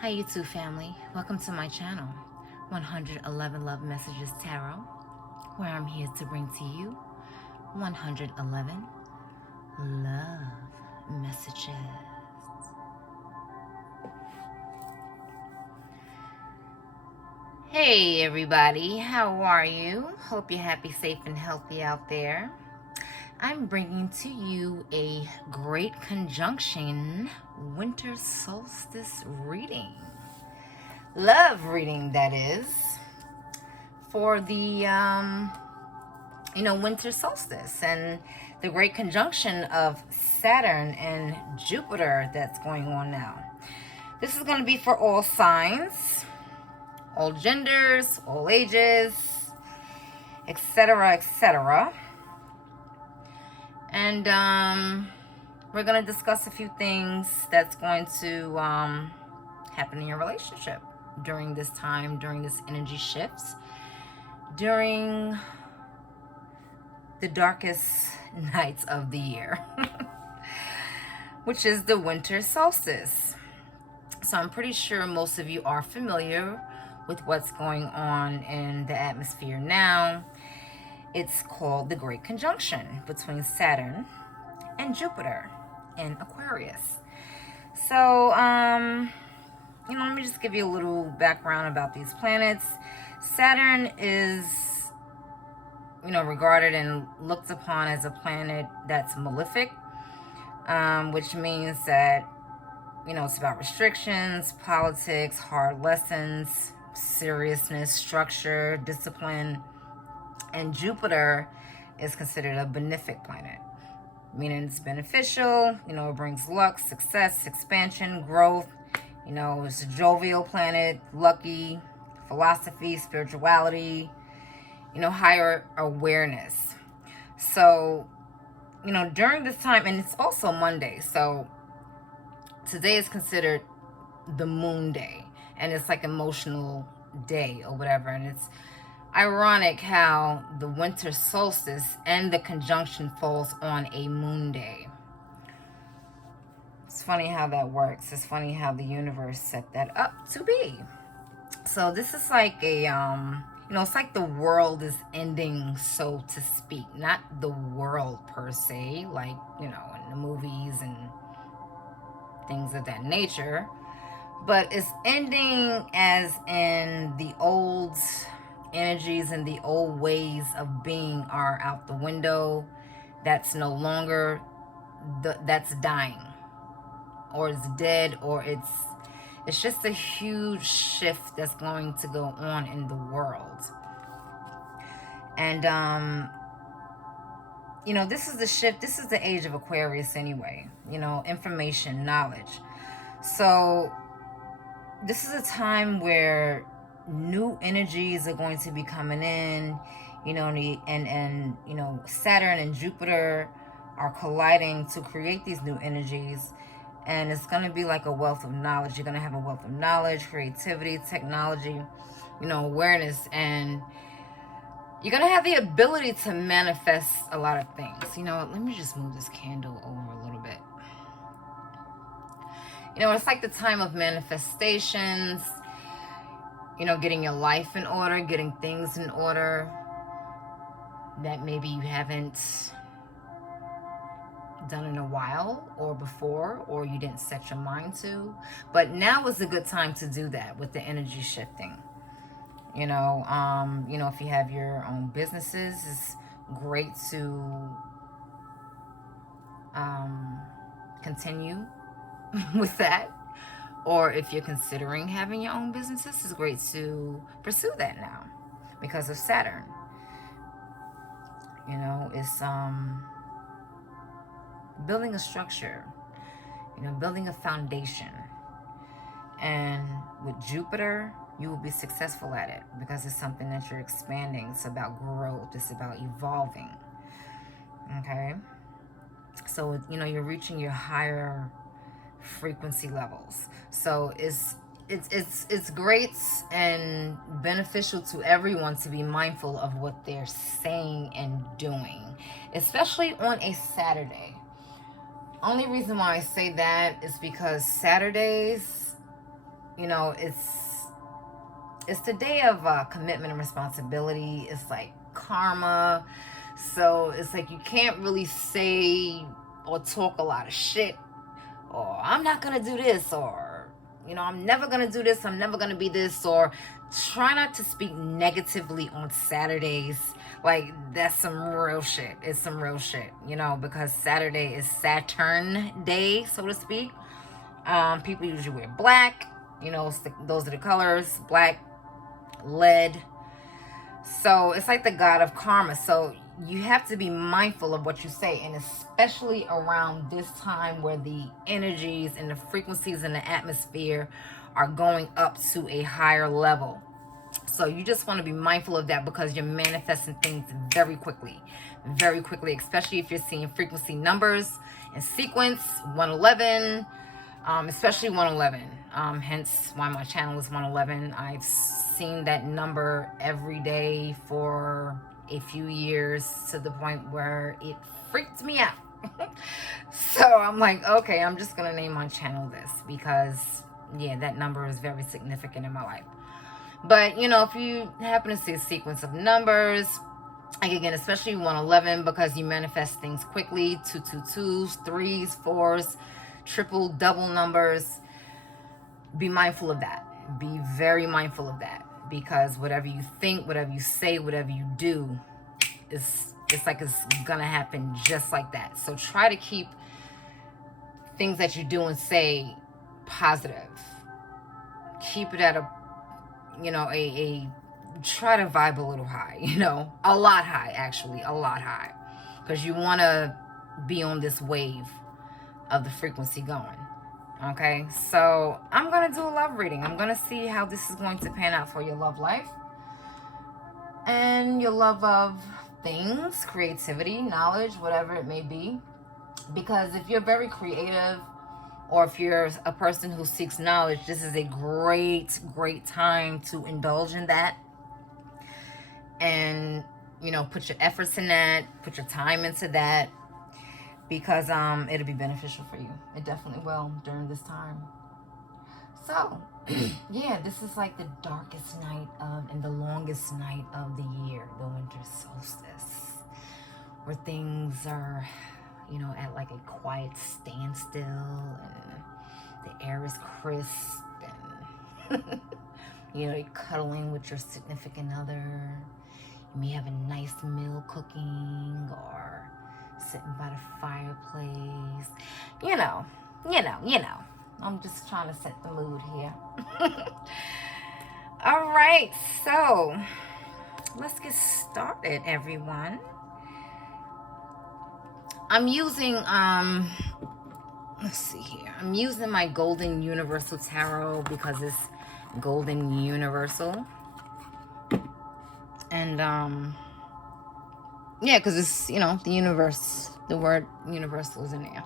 Hi YouTube family, welcome to my channel, 111 Love Messages Tarot, where I'm here to bring to you 111 love messages. Hey everybody, how are you? Hope you're happy, safe, and healthy out there. I'm bringing to you a great conjunction winter solstice reading. Love reading, that is, for the winter solstice and the great conjunction of Saturn and Jupiter that's going on now. This is going to be for all signs, all genders, all ages, etc., etc. And we're going to discuss a few things that's going to happen in your relationship during this time, during this energy shifts, during the darkest nights of the year, which is the winter solstice. So I'm pretty sure most of you are familiar with what's going on in the atmosphere now. It's called the Great Conjunction between Saturn and Jupiter in Aquarius. So, let me just give you a little background about these planets. Saturn is regarded and looked upon as a planet that's malefic, which means that, it's about restrictions, politics, hard lessons, seriousness, structure, discipline. And Jupiter is considered a benefic planet, meaning it's beneficial, it brings luck, success, expansion, growth. It's a jovial planet, lucky, philosophy, spirituality, higher awareness. So, during this time, and it's also Monday, so today is considered the moon day, and it's like emotional day or whatever, and it's ironic how the winter solstice and the conjunction falls on a moon day. It's funny how that works. It's funny how the universe set that up to be. So this is like a it's like the world is ending, so to speak. Not the world per se, like, in the movies and things of that nature. But it's ending as in the old energies and the old ways of being are out the window. That's no longer, that's dying. Or it's dead, or it's just a huge shift that's going to go on in the world. And this is the shift, this is the age of Aquarius anyway, information, knowledge. So this is a time where new energies are going to be coming in, and Saturn and Jupiter are colliding to create these new energies. And it's going to be like a wealth of knowledge. You're going to have a wealth of knowledge, creativity, technology, awareness. And you're going to have the ability to manifest a lot of things. Let me just move this candle over a little bit. It's like the time of manifestations, getting your life in order, getting things in order that maybe you haven't done in a while or before, or you didn't set your mind to. But now is a good time to do that with the energy shifting. If you have your own businesses, it's great to continue with that. Or if you're considering having your own businesses, it's great to pursue that now because of Saturn. It's building a structure, building a foundation. And with Jupiter, you will be successful at it because it's something that you're expanding. It's about growth. It's about evolving. Okay? So, you're reaching your higher frequency levels. So it's great and beneficial to everyone to be mindful of what they're saying and doing, especially on a Saturday. Only reason why I say that is because Saturdays, you know, it's the day of commitment and responsibility. It's like karma. So it's like you can't really say or talk a lot of shit, or I'm not gonna do this, or you know, I'm never gonna do this, I'm never gonna be this, or try not to speak negatively on Saturdays. Like, that's some real shit. It's some real shit, you know, because Saturday is Saturn day, so to speak. People usually wear black, you know, those are the colors, black, lead. So it's like the god of karma. So you have to be mindful of what you say, and especially around this time where the energies and the frequencies in the atmosphere are going up to a higher level. So you just want to be mindful of that, because you're manifesting things very quickly, especially if you're seeing frequency numbers in sequence, 111, especially 111. Hence why my channel is 111. I've seen that number every day for a few years, to the point where it freaked me out. So I'm like, okay, I'm just gonna name my channel this, because yeah, that number is very significant in my life. But you know, if you happen to see a sequence of numbers, like again, especially 111, because you manifest things quickly, 222s, 3s, 4s, triple, double numbers, be mindful of that. Be very mindful of that, because whatever you think, whatever you say, whatever you do, it's like it's gonna happen just like that. So try to keep things that you do and say positive. Keep it at a, you know, try to vibe a little high, you know, a lot high, actually, a lot high, because you want to be on this wave of the frequency going. Okay, so I'm going to do a love reading. I'm going to see how this is going to pan out for your love life and your love of things, creativity, knowledge, whatever it may be. Because if you're very creative, or if you're a person who seeks knowledge, this is a great time to indulge in that. And, you know, put your efforts in that, put your time into that, because it'll be beneficial for you. It definitely will during this time. So, yeah, this is like the darkest night and the longest night of the year, the winter solstice, where things are, you know, at like a quiet standstill, and the air is crisp, and you know, you're cuddling with your significant other. You may have a nice meal cooking, or sitting by the fireplace. You know. I'm just trying to set the mood here. All right, so let's get started, everyone. I'm using, let's see here. I'm using my Golden Universal Tarot, because it's Golden Universal. And, yeah, because it's, you know, the universe, the word universal is in there.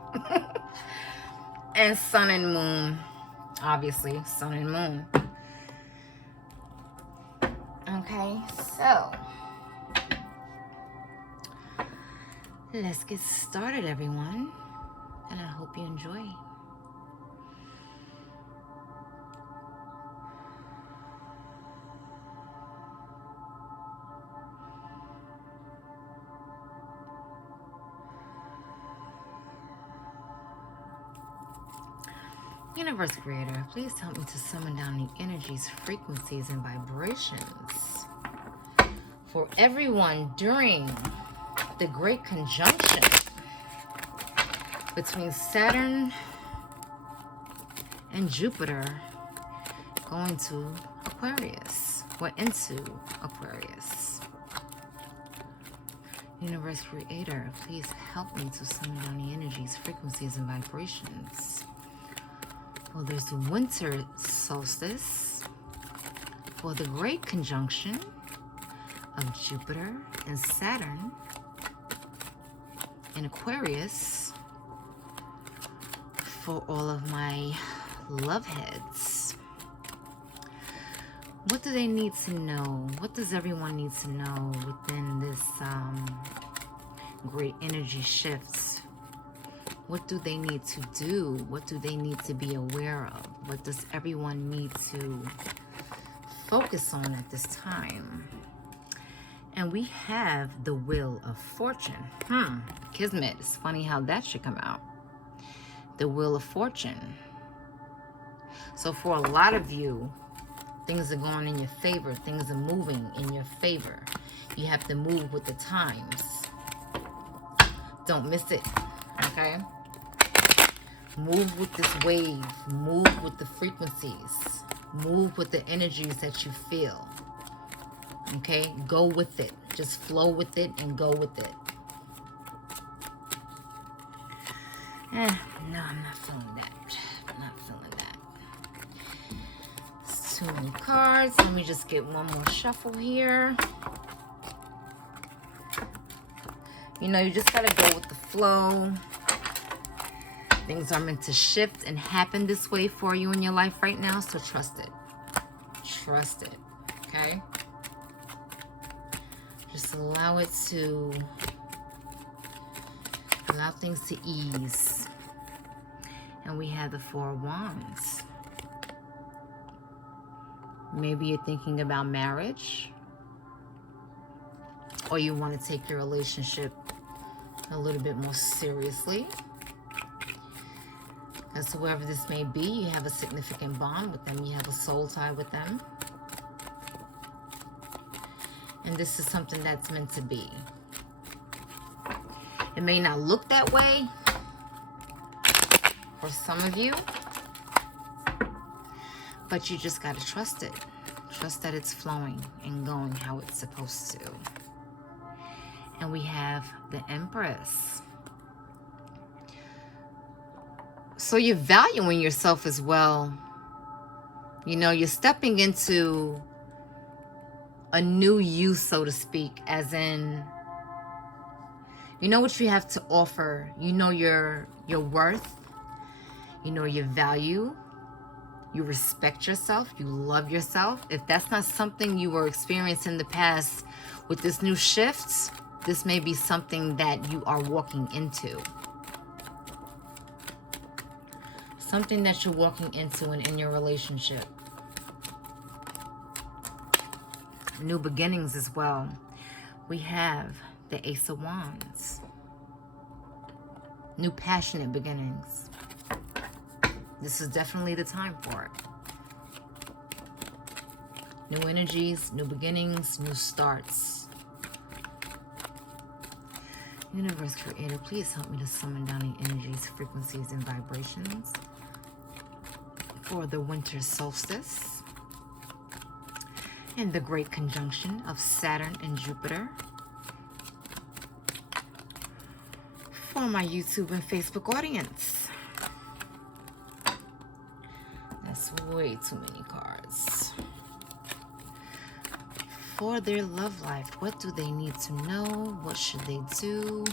And sun and moon, obviously, sun and moon. Okay, so let's get started, everyone. And I hope you enjoy. Universe Creator, please help me to summon down the energies, frequencies, and vibrations for everyone during the great conjunction between Saturn and Jupiter going to Aquarius, or into Aquarius. Universe Creator, please help me to summon down the energies, frequencies, and vibrations. Well, there's the winter solstice for the great conjunction of Jupiter and Saturn in Aquarius for all of my love heads. What do they need to know? What does everyone need to know within this great energy shifts What do they need to do? What do they need to be aware of? What does everyone need to focus on at this time? And we have the Wheel of Fortune. Kismet. It's funny how that should come out. The Wheel of Fortune. So for a lot of you, things are going in your favor. Things are moving in your favor. You have to move with the times. Don't miss it. Okay? Move with this wave. Move with the frequencies. Move with the energies that you feel. Okay? Go with it. Just flow with it and go with it. No, I'm not feeling that. I'm not feeling that. It's too many cards. Let me just get one more shuffle here. You know, you just gotta go with the flow. Things are meant to shift and happen this way for you in your life right now, so trust it. Trust it, okay? Just allow it to, allow things to ease. And we have the Four of Wands. Maybe you're thinking about marriage, or you want to take your relationship a little bit more seriously. As to whoever this may be, you have a significant bond with them. You have a soul tie with them. And this is something that's meant to be. It may not look that way for some of you, but you just got to trust it. Trust that it's flowing and going how it's supposed to. And we have the Empress. So you're valuing yourself as well. You know, you're stepping into a new you, so to speak, as in, you know what you have to offer. You know your worth. You know your value. You respect yourself. You love yourself. If that's not something you were experiencing in the past, with this new shift, this may be something that you are walking into. Something that you're walking into in your relationship. New beginnings as well. We have the Ace of Wands. New passionate beginnings. This is definitely the time for it. New energies, new beginnings, new starts. Universe Creator, please help me to summon down the energies, frequencies, and vibrations for the winter solstice and the great conjunction of Saturn and Jupiter for my YouTube and Facebook audience. That's way too many cards. For their love life, what do they need to know? What should they do?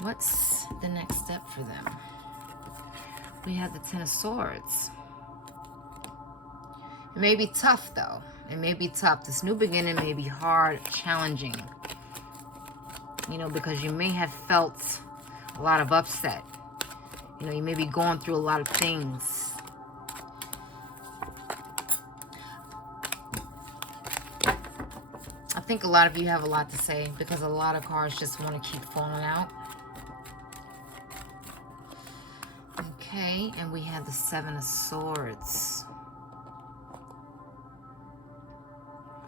What's the next step for them? We have the Ten of Swords. It may be tough, though. It may be tough. This new beginning may be hard, challenging. You know, because you may have felt a lot of upset. You know, you may be going through a lot of things. I think a lot of you have a lot to say because a lot of cards just want to keep falling out. Okay, and we have the Seven of Swords.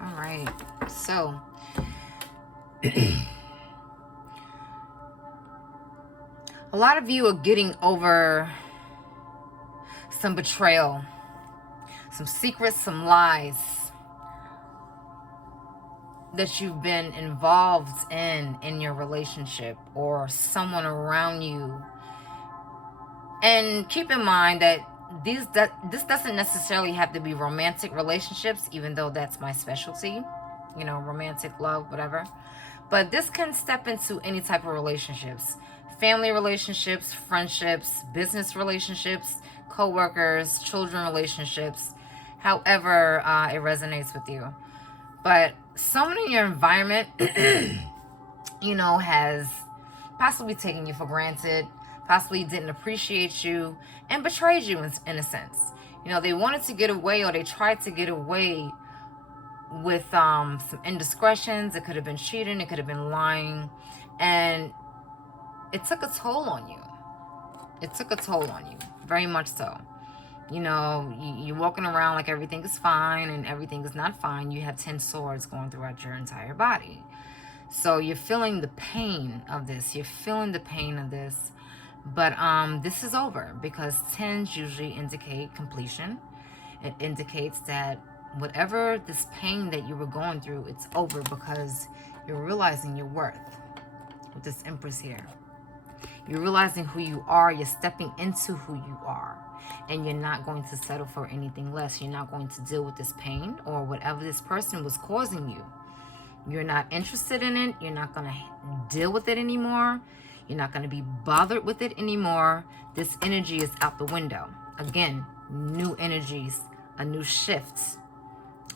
All right, so a lot of you are getting over some betrayal, some secrets, some lies that you've been involved in your relationship or someone around you. And keep in mind that this doesn't necessarily have to be romantic relationships, even though that's my specialty, you know, romantic love, whatever. But this can step into any type of relationships. Family relationships, friendships, business relationships, co-workers, children relationships, however it resonates with you. But someone in your environment, you know, has possibly taking you for granted, possibly didn't appreciate you, and betrayed you in a sense. You know, they wanted to get away, or they tried to get away with some indiscretions. It could have been cheating, it could have been lying, and it took a toll on you. It took a toll on you, very much so. You know, you're walking around like everything is fine, and everything is not fine. You have 10 swords going throughout your entire body. So you're feeling the pain of this. You're feeling the pain of this. But this is over, because 10s usually indicate completion. It indicates that whatever this pain that you were going through, it's over, because you're realizing your worth with this Empress here. You're realizing who you are. You're stepping into who you are. And you're not going to settle for anything less. You're not going to deal with this pain or whatever this person was causing you. You're not interested in it. You're not going to deal with it anymore. You're not going to be bothered with it anymore. This energy is out the window. Again, new energies, a new shift,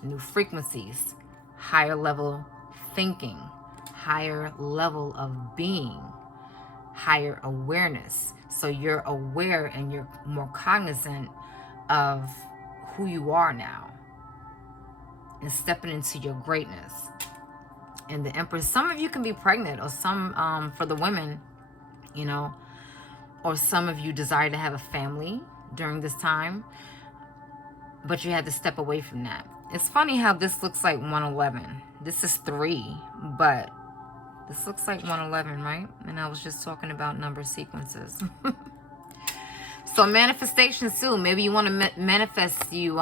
new frequencies, higher level thinking, higher level of being, higher awareness. So you're aware and you're more cognizant of who you are now and stepping into your greatness. And the Empress, some of you can be pregnant, or some, for the women, you know, or some of you desire to have a family during this time, but you had to step away from that. It's funny how this looks like 111. This is 3, but this looks like 111, right? And I was just talking about number sequences. So manifestations too. Maybe you want to manifest you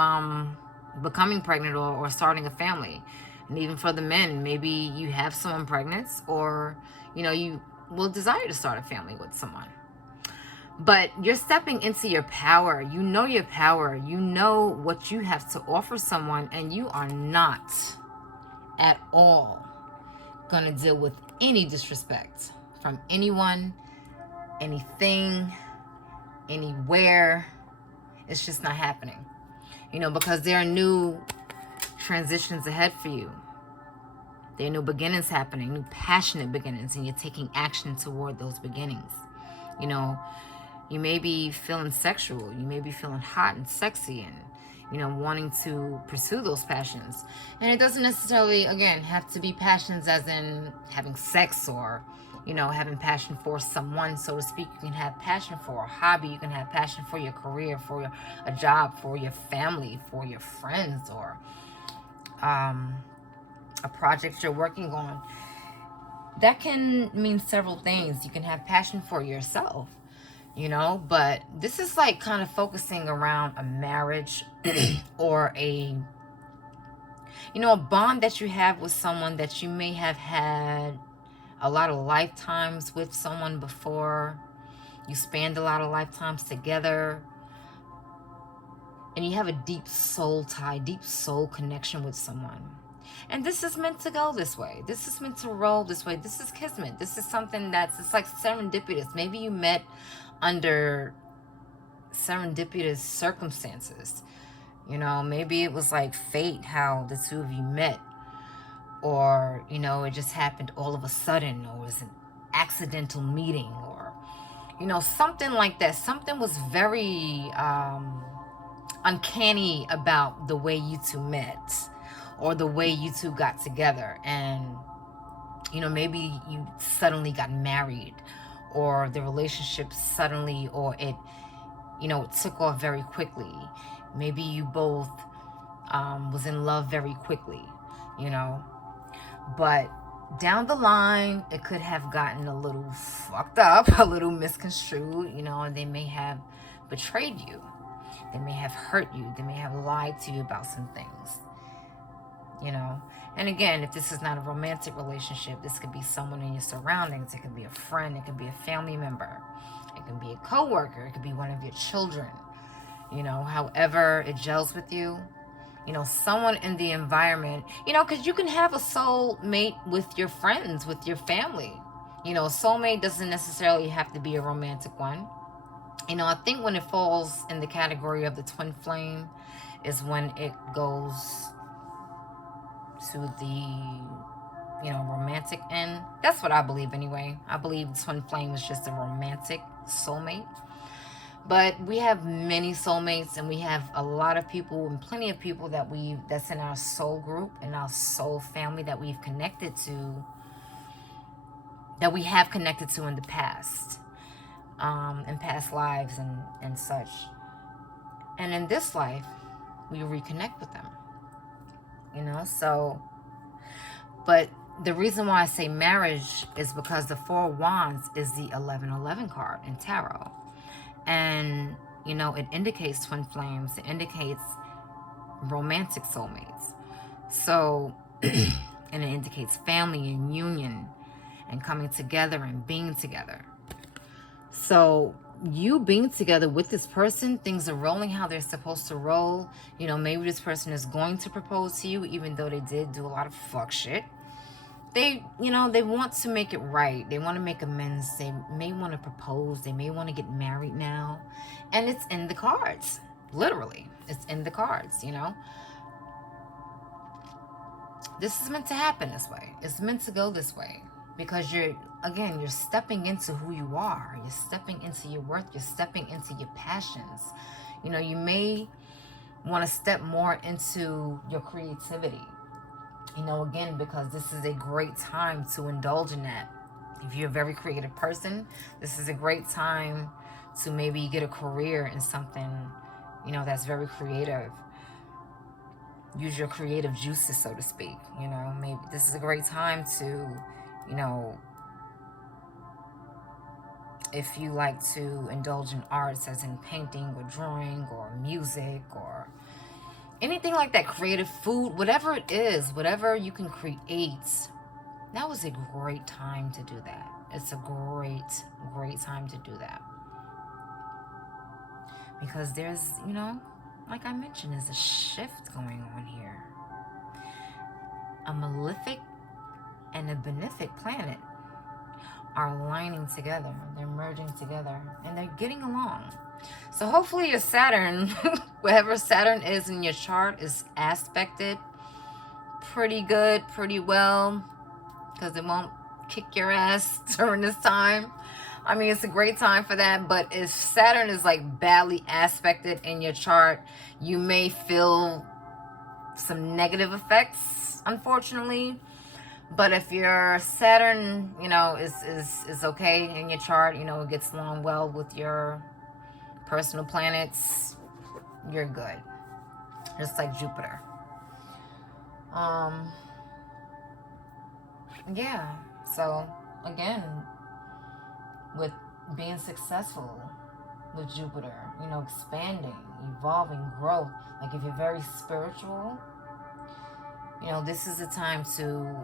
becoming pregnant, or starting a family. And even for the men, maybe you have someone pregnant, or, you know, you will desire to start a family with someone. But you're stepping into your power. You know your power. You know what you have to offer someone, and you are not at all going to deal with any disrespect from anyone, anything, anywhere. It's just not happening. You know, because there are new transitions ahead for you. There are new beginnings happening, new passionate beginnings, and you're taking action toward those beginnings. You know, you may be feeling sexual. You may be feeling hot and sexy, and, you know, wanting to pursue those passions. And it doesn't necessarily, again, have to be passions as in having sex, or, you know, having passion for someone, so to speak. You can have passion for a hobby. You can have passion for your career, for a job, for your family, for your friends, or a project you're working on. That can mean several things. You can have passion for yourself, you know, but this is like kind of focusing around a marriage or a, you know, a bond that you have with someone that you may have had a lot of lifetimes with someone before. You spend a lot of lifetimes together, and you have a deep soul tie, deep soul connection with someone. And this is meant to go this way. This is meant to roll this way. This is kismet. This is something it's like serendipitous. Maybe you met under serendipitous circumstances. You know, maybe it was like fate, how the two of you met. Or, you know, it just happened all of a sudden, or it was an accidental meeting, or, you know, something like that. Something was very uncanny about the way you two met, or the way you two got together. And, you know, maybe you suddenly got married, or the relationship suddenly, or it, you know, it took off very quickly. Maybe you both was in love very quickly, you know. But down the line, it could have gotten a little fucked up, a little misconstrued, you know, and they may have betrayed you. They may have hurt you. They may have lied to you about some things, you know. And again, if this is not a romantic relationship, this could be someone in your surroundings. It could be a friend. It could be a family member. It could be a coworker. It could be one of your children. You know, however it gels with you. You know, someone in the environment, you know, because you can have a soul mate with your friends, with your family. You know, a soulmate doesn't necessarily have to be a romantic one. You know, I think when it falls in the category of the twin flame is when it goes to the you know, romantic end. That's what I believe anyway. I believe twin flame is just a romantic soulmate. But we have many soulmates, and we have a lot of people and plenty of people that's in our soul group and our soul family that we've connected to, that we have connected to in the past, in past lives and such. And in this life, we reconnect with them, you know. So, but the reason why I say marriage is because the Four of Wands is the 1111 card in tarot. And, you know, it indicates twin flames. It indicates romantic soulmates. So, and it indicates family and union and coming together and being together. So, you being together with this person, things are rolling how they're supposed to roll. You know, maybe this person is going to propose to you, even though they did do a lot of fuck shit. They, you know, they want to make it right. They want to make amends. They may want to propose. They may want to get married now. And it's in the cards. Literally. It's in the cards, you know. This is meant to happen this way. It's meant to go this way. Because you're stepping into who you are. You're stepping into your worth. You're stepping into your passions. You know, you may want to step more into your creativity. You know, again, because this is a great time to indulge in that. If you're a very creative person, this is a great time to maybe get a career in something, you know, that's very creative. Use your creative juices, so to speak. You know, maybe this is a great time to, you know, if you like to indulge in arts, as in painting or drawing or music or anything like that, creative food, whatever it is, whatever you can create, that was a great time to do that. It's a great time to do that. Because there's, you know, like I mentioned, there's a shift going on here. A malefic and a benefic planet are aligning together. They're merging together and they're getting along. So hopefully your Saturn, wherever Saturn is in your chart, is aspected pretty good, pretty well, because it won't kick your ass during this time. I mean, it's a great time for that, but if Saturn is like badly aspected in your chart, you may feel some negative effects, unfortunately. But if your Saturn, you know, is okay in your chart, you know, it gets along well with your personal planets, you're good. Just like Jupiter. Yeah. So again, with being successful with Jupiter, you know, expanding, evolving, growth. Like if you're very spiritual, you know, this is a time to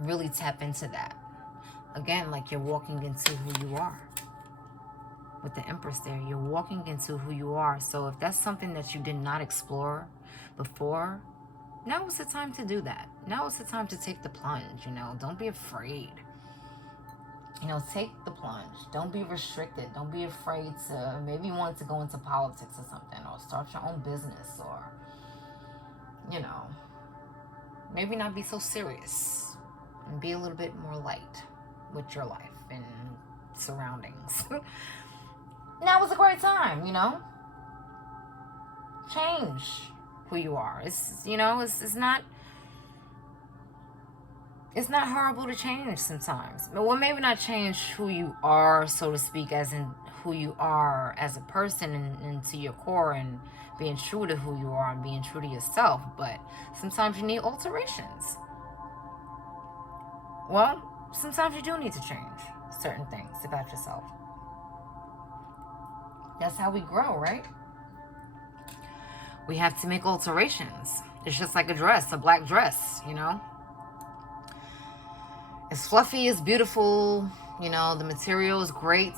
really tap into that. Again, like you're walking into who you are. With the Empress there, you're walking into who you are. So if that's something that you did not explore before, now is the time to do that. Now is the time to take the plunge, you know. Don't be afraid. You know, take the plunge. Don't be restricted. Don't be afraid to, maybe you want to go into politics or something, or start your own business, or, you know, maybe not be so serious and be a little bit more light with your life and surroundings. Now is a great time, you know. Change who you are. It's, you know, it's not horrible to change sometimes. Well, maybe not change who you are, so to speak, as in who you are as a person and to your core, and being true to who you are and being true to yourself. But sometimes you need alterations. Well, sometimes you do need to change certain things about yourself. That's how we grow, right? We have to make alterations. It's just like a dress, a black dress, you know. It's fluffy, it's beautiful, you know, the material is great.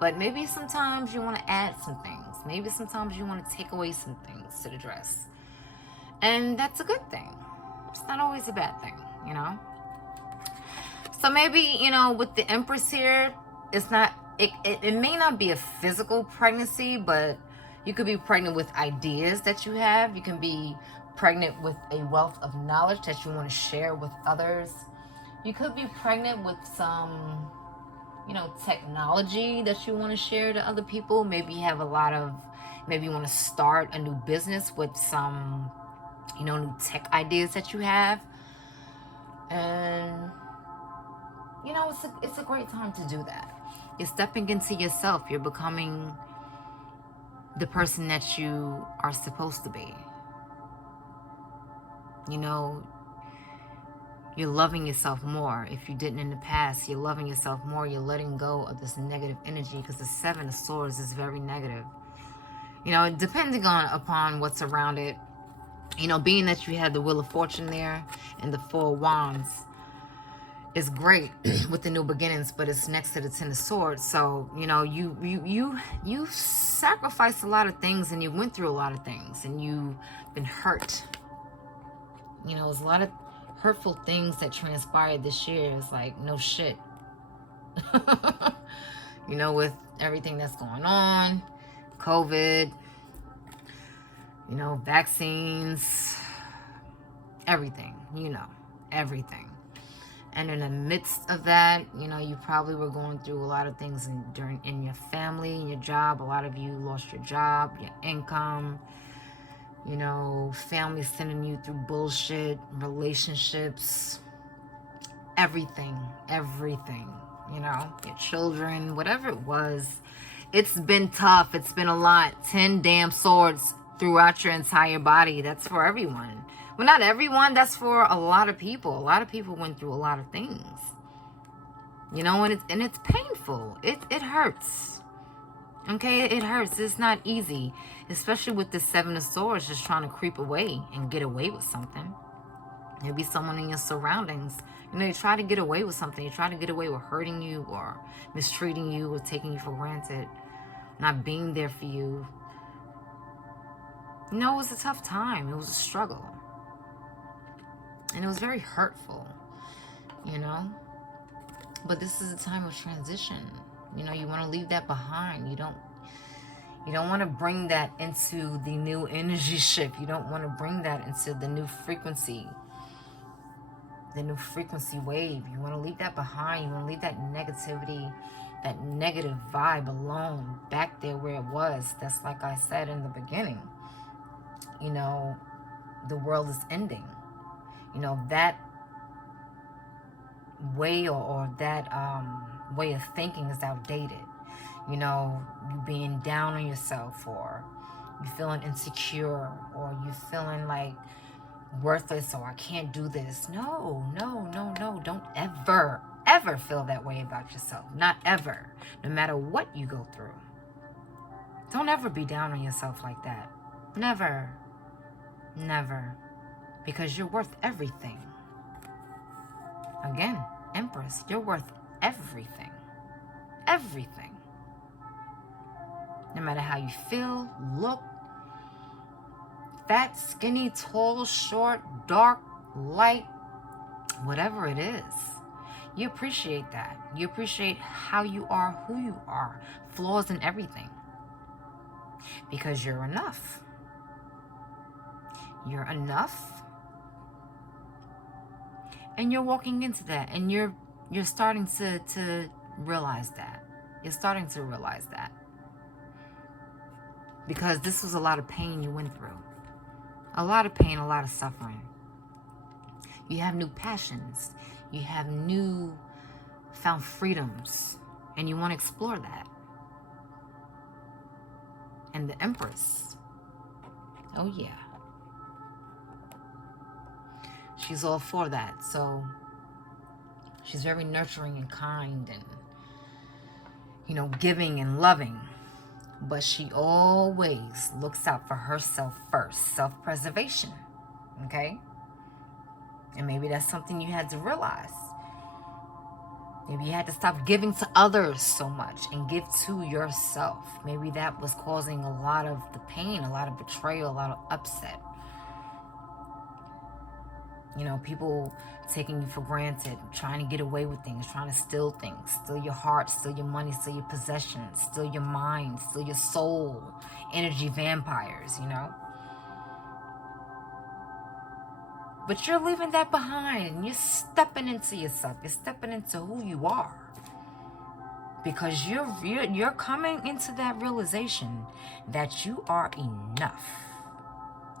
But maybe sometimes you want to add some things. Maybe sometimes you want to take away some things to the dress. And that's a good thing. It's not always a bad thing, you know. So maybe, you know, with the Empress here, it's not, it may not be a physical pregnancy, but you could be pregnant with ideas that you have. You can be pregnant with a wealth of knowledge that you want to share with others. You could be pregnant with some, technology that you want to share to other people. Maybe you have maybe you want to start a new business with some, new tech ideas that you have. And, it's a great time to do that. You're stepping into yourself. You're becoming the person that you are supposed to be. You're loving yourself more. If you didn't in the past, you're loving yourself more. You're letting go of this negative energy, because the Seven of Swords is very negative. Depending upon what's around it. Being that you had the Wheel of Fortune there and the Four of Wands is great with the new beginnings, but it's next to the Ten of Swords. So, you sacrificed a lot of things, and you went through a lot of things, and you've been hurt. There's a lot of hurtful things that transpired this year. It's like, no shit. With everything that's going on, COVID, vaccines, everything, everything. And in the midst of that, you probably were going through a lot of things in your family, in your job. A lot of you lost your job, your income, family sending you through bullshit, relationships, everything, your children, whatever it was. It's been tough. It's been a lot. 10 damn swords throughout your entire body. That's for everyone. Well, not everyone. That's for a lot of people. A lot of people went through a lot of things. And it's painful. It hurts. Okay, it hurts. It's not easy, especially with the Seven of Swords just trying to creep away and get away with something. Maybe someone in your surroundings. You try to get away with something. You try to get away with hurting you or mistreating you or taking you for granted, not being there for you. It was a tough time. It was a struggle. And it was very hurtful, But this is a time of transition. You want to leave that behind. You don't want to bring that into the new energy shift. You don't want to bring that into the new frequency wave. You want to leave that behind. You want to leave that negativity, that negative vibe alone, back there where it was. That's like I said in the beginning. The world is ending. That way or that way of thinking is outdated. You being down on yourself, or you feeling insecure, or you feeling like worthless, or I can't do this. No. Don't ever feel that way about yourself. Not ever. No matter what you go through. Don't ever be down on yourself like that. Never. Because you're worth everything. Again, Empress, you're worth everything. Everything. No matter how you feel, look, fat, skinny, tall, short, dark, light, whatever it is. You appreciate that. You appreciate how you are, who you are, flaws in everything. Because you're enough. You're enough. And you're walking into that, and you're starting to realize that. You're starting to realize that. Because this was a lot of pain you went through. A lot of pain, a lot of suffering. You have new passions. You have new found freedoms. And you want to explore that. And the Empress. Oh yeah. She's all for that. So she's very nurturing and kind and, giving and loving. But she always looks out for herself first. Self-preservation. Okay? And maybe that's something you had to realize. Maybe you had to stop giving to others so much and give to yourself. Maybe that was causing a lot of the pain, a lot of betrayal, a lot of upset. People taking you for granted, trying to get away with things, trying to steal things, steal your heart, steal your money, steal your possessions, steal your mind, steal your soul, energy vampires, But you're leaving that behind. And you're stepping into yourself. You're stepping into who you are. Because you're coming into that realization that you are enough.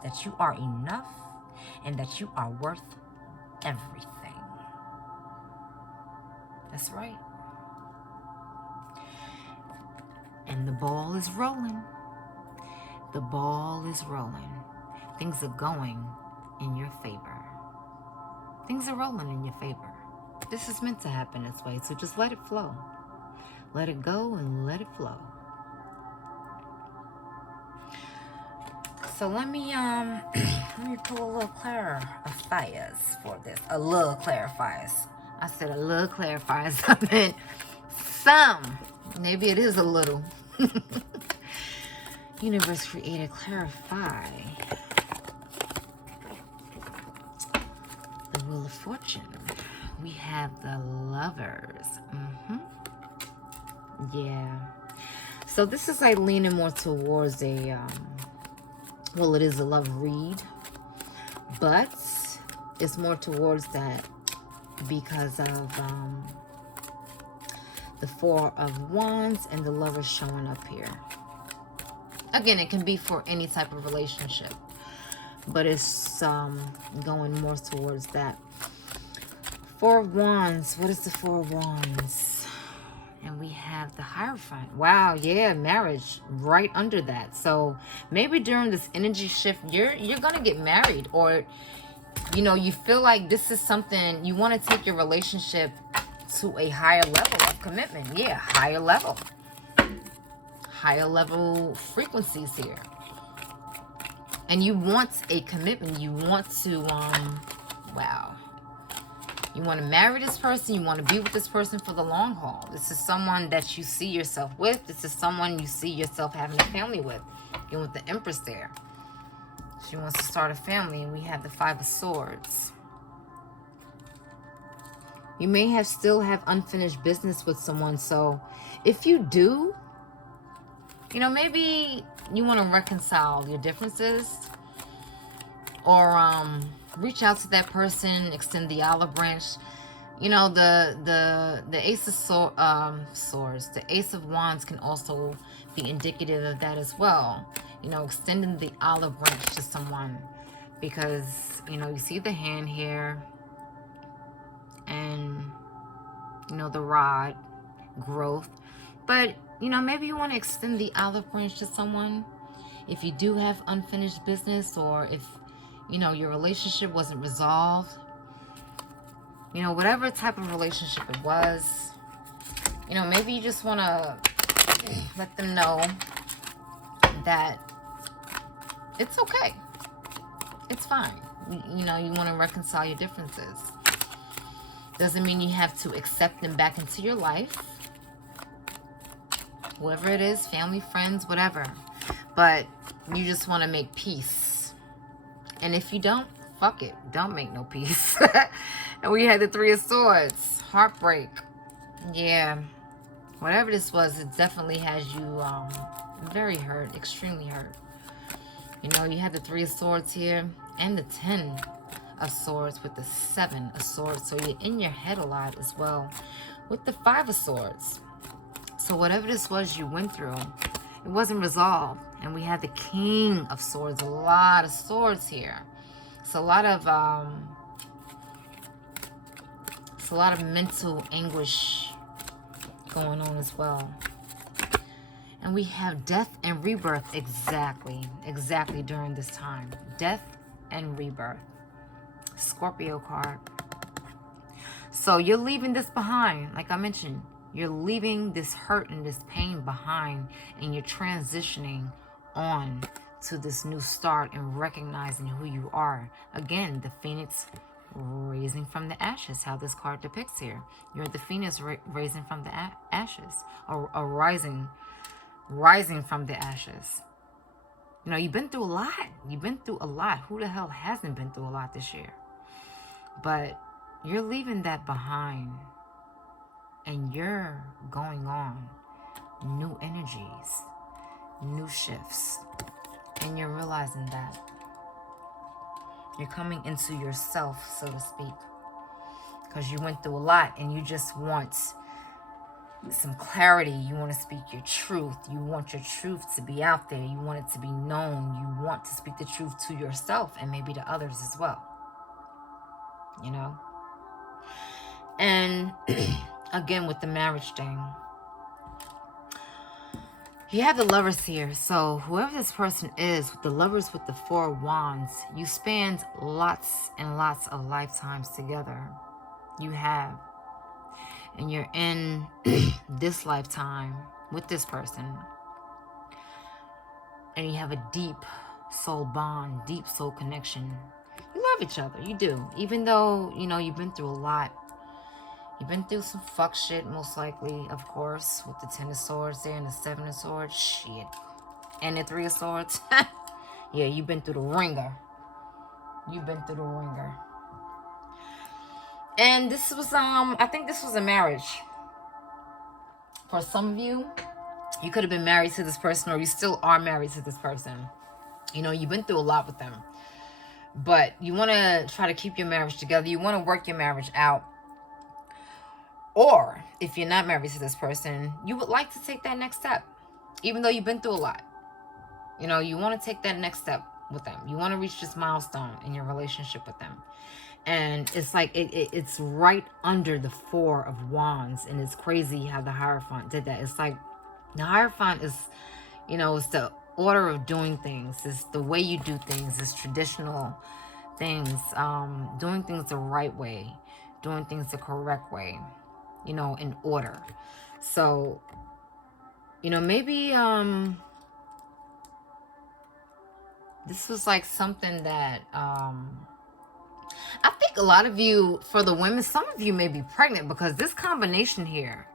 That you are enough and that you are worth everything. That's right. And the ball is rolling. The ball is rolling. Things are going in your favor. Things are rolling in your favor. This is meant to happen this way, so just let it flow. Let it go and let it flow. So let me pull a little clarifiers for this. A little clarifiers. I said a little clarifiers. I meant some. Maybe it is a little. Universe created clarify. The Wheel of Fortune. We have the Lovers. Yeah. So this is like leaning more towards a, well, it is a love read, but it's more towards that because of the Four of Wands and the Lovers showing up here. Again, it can be for any type of relationship, but it's going more towards that. Four of Wands. What is the Four of Wands? And we have the Hierophant. Wow, yeah, marriage right under that. So maybe during this energy shift, you're gonna get married, or you feel like this is something you want to take your relationship to a higher level of commitment. Yeah, higher level frequencies here. And you want a commitment. You want to wow. You want to marry this person. You want to be with this person for the long haul. This is someone that you see yourself with. This is someone you see yourself having a family with. You're with the Empress there. She wants to start a family, and we have the Five of Swords. You may still have unfinished business with someone. So if you do, maybe you want to reconcile your differences, or reach out to that person, extend the olive branch. The Ace of Swords, the Ace of Wands can also be indicative of that as well. Extending the olive branch to someone, because you see the hand here, and the rod, growth. But maybe you want to extend the olive branch to someone if you do have unfinished business, or if your relationship wasn't resolved. Whatever type of relationship it was, maybe you just want to let them know that it's okay. It's fine. You want to reconcile your differences. Doesn't mean you have to accept them back into your life. Whoever it is, family, friends, whatever. But you just want to make peace. And if you don't, fuck it. Don't make no peace. And we had the Three of Swords. Heartbreak. Yeah. Whatever this was, it definitely has you very hurt. Extremely hurt. You had the Three of Swords here. And the 10 of Swords with the 7 of Swords. So you're in your head a lot as well. With the 5 of Swords. So whatever this was you went through, it wasn't resolved. And we had the King of Swords. A lot of swords here. It's a lot of mental anguish going on as well. And we have death and rebirth exactly during this time. Death and rebirth. Scorpio card. So you're leaving this behind. Like I mentioned, you're leaving this hurt and this pain behind, and you're transitioning on to this new start and recognizing who you are. Again, the Phoenix raising from the ashes, how this card depicts here. You're the Phoenix raising from the ashes, or rising from the ashes. You've been through a lot. You've been through a lot. Who the hell hasn't been through a lot this year? But you're leaving that behind, and you're going on new energies, new shifts, and you're realizing that. You're coming into yourself, so to speak, because you went through a lot and you just want some clarity. You want to speak your truth. You want your truth to be out there. You want it to be known. You want to speak the truth to yourself and maybe to others as well. You know? And again, with the marriage thing, you have the Lovers here. So whoever this person is, the Lovers with the 4 wands, you spend lots and lots of lifetimes together. You have. And you're in this lifetime with this person. And you have a deep soul bond, deep soul connection. You love each other. You do. Even though, you know, you've been through a lot. You've been through some fuck shit, most likely, of course, with the 10 of Swords there and the 7 of Swords. Shit. And the 3 of Swords. Yeah, you've been through the ringer. You've been through the ringer. And this was, I think this was a marriage. For some of you, you could have been married to this person, or you still are married to this person. You know, you've been through a lot with them. But you want to try to keep your marriage together. You want to work your marriage out. Or, if you're not married to this person, you would like to take that next step. Even though you've been through a lot. You know, you want to take that next step with them. You want to reach this milestone in your relationship with them. And it's like, it's right under the 4 of Wands. And it's crazy how the Hierophant did that. It's like, the Hierophant is, you know, it's the order of doing things. It's the way you do things. It's traditional things. Doing things the right way. Doing things the correct way. You know, in order. So, you know, maybe this was like something that I think a lot of you, for the women, some of you may be pregnant, because this combination here,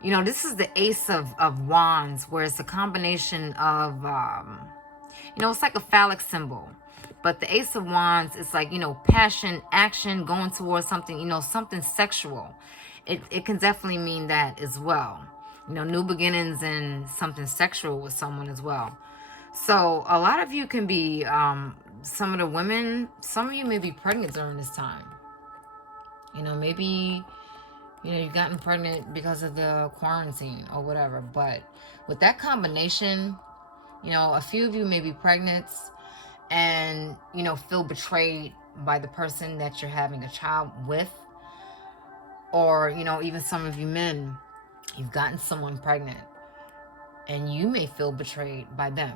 you know, this is the Ace of Wands, where it's a combination of you know, it's like a phallic symbol. But the Ace of Wands is like, you know, passion, action, going towards something, you know, something sexual. It can definitely mean that as well. You know, new beginnings and something sexual with someone as well. So a lot of you can be, some of the women, some of you may be pregnant during this time. You know, maybe, you know, you've gotten pregnant because of the quarantine or whatever. But with that combination, you know, a few of you may be pregnant and, you know, feel betrayed by the person that you're having a child with. Or, you know, even some of you men, you've gotten someone pregnant and you may feel betrayed by them.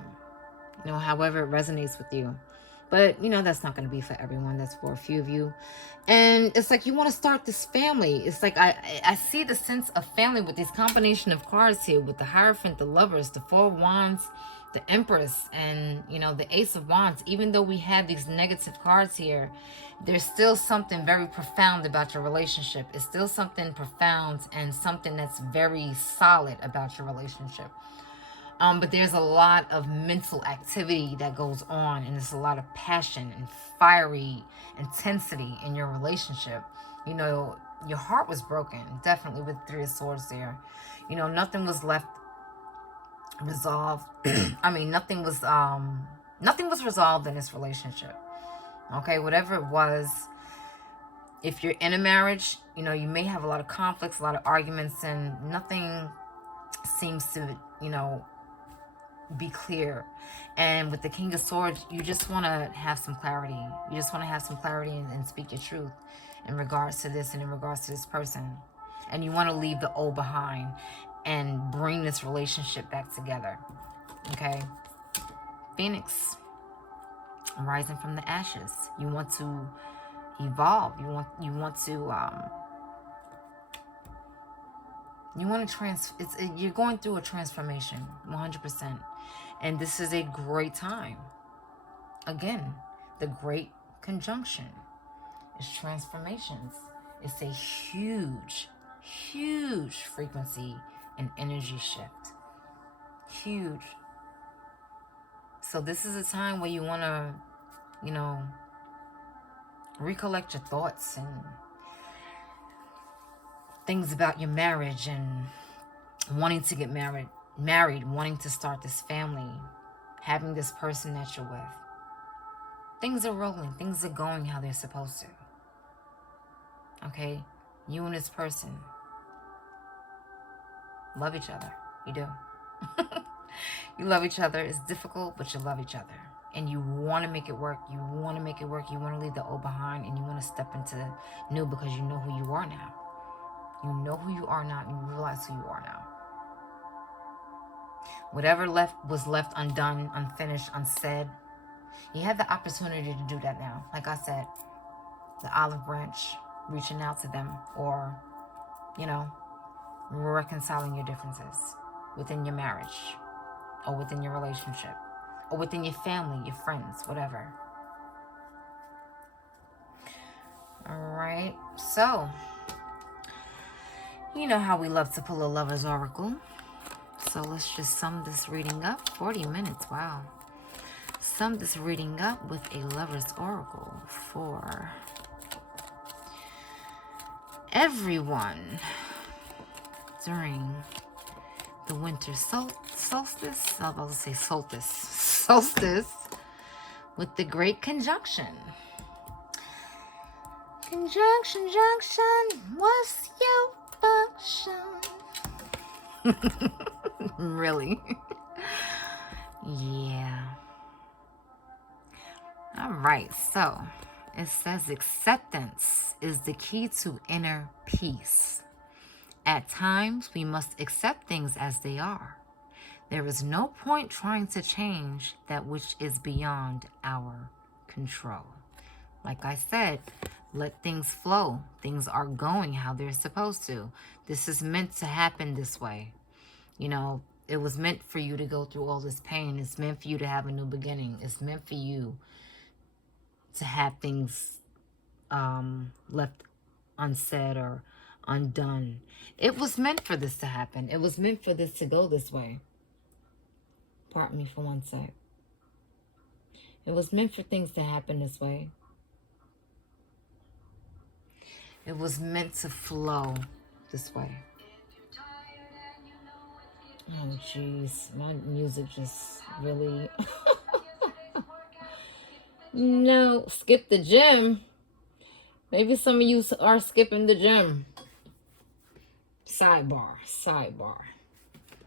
You know, however it resonates with you. But, you know, that's not going to be for everyone. That's for a few of you. And it's like you want to start this family. It's like I see the sense of family with this combination of cards here. With the Hierophant, the Lovers, the 4 of Wands, the Empress, and, you know, the Ace of Wands. Even though we have these negative cards here, there's still something very profound about your relationship. It's still something profound and something that's very solid about your relationship. But there's a lot of mental activity that goes on, and there's a lot of passion and fiery intensity in your relationship. You know, your heart was broken, definitely, with 3 of Swords there. You know, nothing was left resolved. I mean, nothing was resolved in this relationship. Okay, whatever it was, if you're in a marriage, you know, you may have a lot of conflicts, a lot of arguments, and nothing seems to, you know, be clear. And with the King of Swords, you just want to have some clarity. You just want to have some clarity and speak your truth in regards to this and in regards to this person. And you want to leave the old behind and bring this relationship back together. Okay? Phoenix, rising from the ashes. You want to evolve. You want to you're going through a transformation, 100%. And this is a great time. Again, the great conjunction is transformations. It's a huge, huge frequency and energy shift. Huge. So this is a time where you want to, you know, recollect your thoughts and things about your marriage and wanting to get married, wanting to start this family, having this person that you're with. Things are rolling. Things are going how they're supposed to. Okay? You and this person love each other. You do. You love each other. It's difficult, but you love each other. And you want to make it work. You want to make it work. You want to leave the old behind, and you want to step into new because you know who you are now. You know who you are now, and you realize who you are now. Whatever was left undone, unfinished, unsaid, you have the opportunity to do that now. Like I said, the olive branch, reaching out to them, or, you know, reconciling your differences within your marriage, or within your relationship, or within your family, your friends, whatever. All right, so you know how we love to pull a lover's oracle. So let's just sum this reading up. 40 minutes, wow. Sum this reading up with a lover's oracle for everyone during the winter solstice. I was about to say solstice. Solstice with the great conjunction. Conjunction, junction, what's your function? Really? Yeah. All right, so it says acceptance is the key to inner peace. At times, we must accept things as they are. There is no point trying to change that which is beyond our control. Like I said, let things flow. Things are going how they're supposed to. This is meant to happen this way. You know, it was meant for you to go through all this pain. It's meant for you to have a new beginning. It's meant for you to have things left unsaid or undone. It was meant for this to happen. It was meant for this to go this way. Pardon me for one sec. It was meant for things to happen this way. It was meant to flow this way. Oh, jeez. My music just really... No, skip the gym. Maybe some of you are skipping the gym. Sidebar.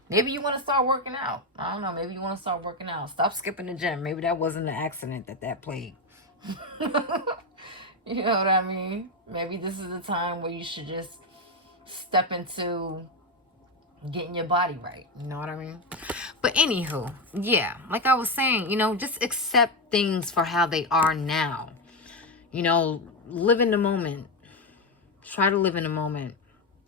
Maybe you want to start working out. I don't know. Maybe you want to start working out. Stop skipping the gym. Maybe that wasn't an accident that played. You know what I mean? Maybe this is the time where you should just step into getting your body right. You know what I mean? But anywho, yeah, like I was saying, you know, just accept things for how they are now. You know, live in the moment. Try to live in the moment.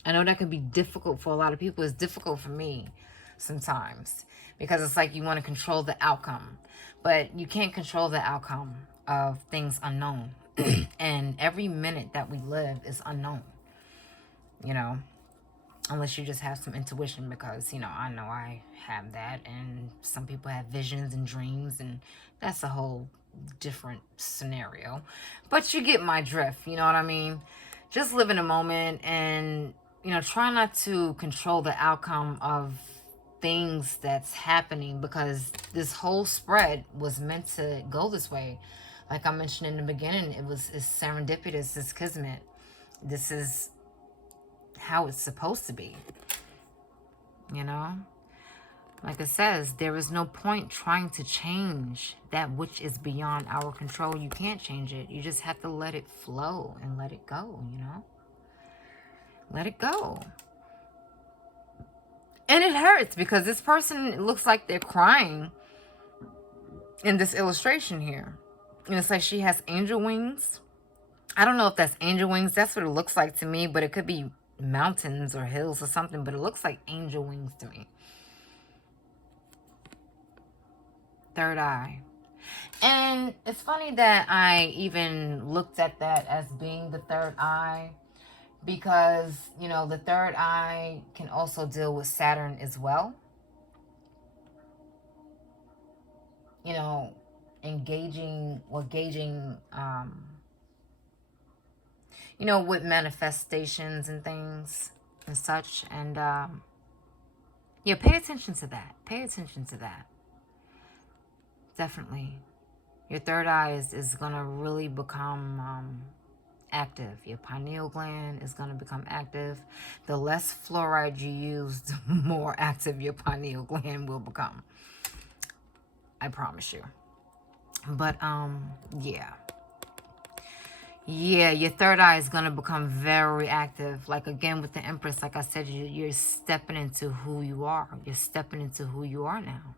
I know that can be difficult for a lot of people. It's difficult for me sometimes because it's like you want to control the outcome, but you can't control the outcome of things unknown. And every minute that we live is unknown, you know, unless you just have some intuition, because, you know I have that, and some people have visions and dreams, and that's a whole different scenario. But you get my drift, you know what I mean? Just live in a moment, and, you know, try not to control the outcome of things that's happening, because this whole spread was meant to go this way. Like I mentioned in the beginning, it's serendipitous, it's kismet. This is how it's supposed to be, you know? Like it says, there is no point trying to change that which is beyond our control. You can't change it. You just have to let it flow and let it go, you know? Let it go. And it hurts because this person looks like they're crying in this illustration here. And it's like she has angel wings. I don't know if that's angel wings. That's what it looks like to me, but it could be mountains or hills or something, but it looks like angel wings to me. Third eye. And it's funny that I even looked at that as being the third eye, because, you know, the third eye can also deal with Saturn as well. You know, engaging or gauging, you know, with manifestations and things and such. And, yeah, pay attention to that. Pay attention to that. Definitely. Your third eye is going to really become active. Your pineal gland is going to become active. The less fluoride you use, the more active your pineal gland will become. I promise you. But yeah. Yeah, your third eye is going to become very active. Like, again, with the Empress, like I said, you're stepping into who you are. You're stepping into who you are now.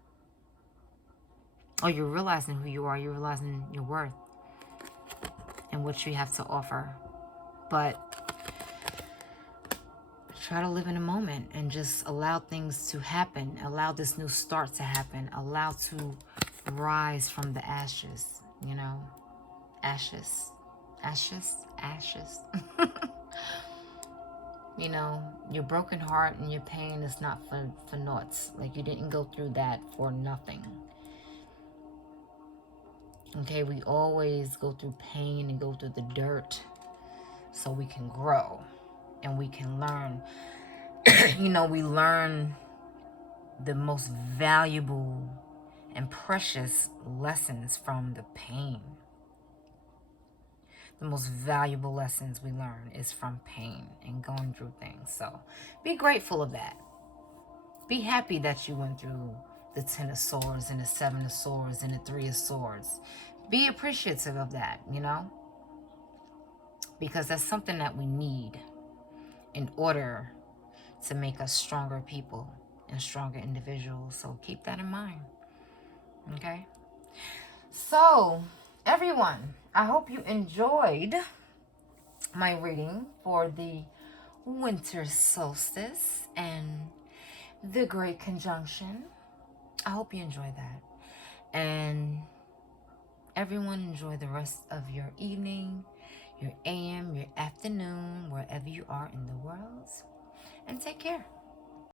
Oh, you're realizing who you are. You're realizing your worth and what you have to offer. But try to live in a moment and just allow things to happen. Allow this new start to happen. Allow to rise from the ashes, you know? Ashes. Ashes? Ashes. You know, your broken heart and your pain is not for naughts. Like, you didn't go through that for nothing. Okay, we always go through pain and go through the dirt so we can grow and we can learn. You know, we learn the most valuable and precious lessons from the pain. The most valuable lessons we learn is from pain and going through things. So be grateful of that. Be happy that you went through the 10 of Swords and the 7 of Swords and the 3 of Swords. Be appreciative of that, you know, because that's something that we need in order to make us stronger people and stronger individuals. So keep that in mind. Okay? So, everyone, I hope you enjoyed my reading for the winter solstice and the great conjunction. I hope you enjoyed that. And everyone, enjoy the rest of your evening, your AM, your afternoon, wherever you are in the world. And take care.